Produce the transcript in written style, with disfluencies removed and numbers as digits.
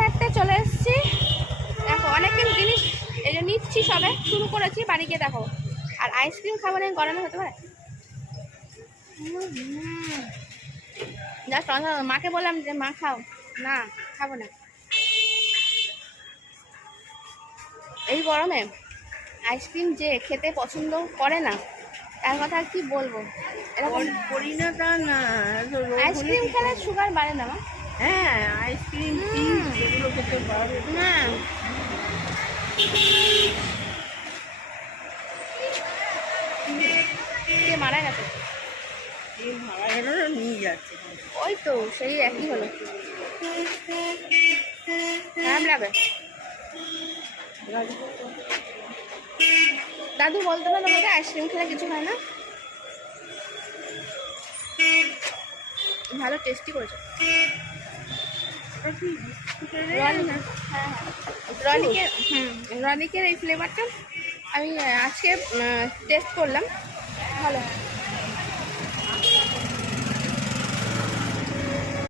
হাঁটতে হাঁটতে চলে এসেছি। দেখো অনেক কিছু জিনিস এই যে নিচ্ছি, সবে শুরু করেছি, বাড়ি গিয়ে দেখো। আর আইসক্রিম খাবো না, গরমে হতে পারে। জাস্ট মাকে বললাম যে মা খাও, না খাবো না। এই গরমে আইসক্রিম যে খেতে পছন্দ করে না তার কথা কি বলবো। এরকম করি না তা না, আইসক্রিম খেলে সুগার বাড়ে না মা? হ্যাঁ আইসক্রিম এগুলো খেতে পারবে না, কে মারা গেছে? ভাড়া গেল নিয়ে যাচ্ছে। ওই তো সেই একই হলো, খারাপ লাগে। দাদু বলতে পারলো আমাকে আইসক্রিম খেলে কিছু হয় না। ভালো টেস্টি করেছে। রনিকের এই ফ্লেভারটা আমি আজকে টেস্ট করলাম, ভালো।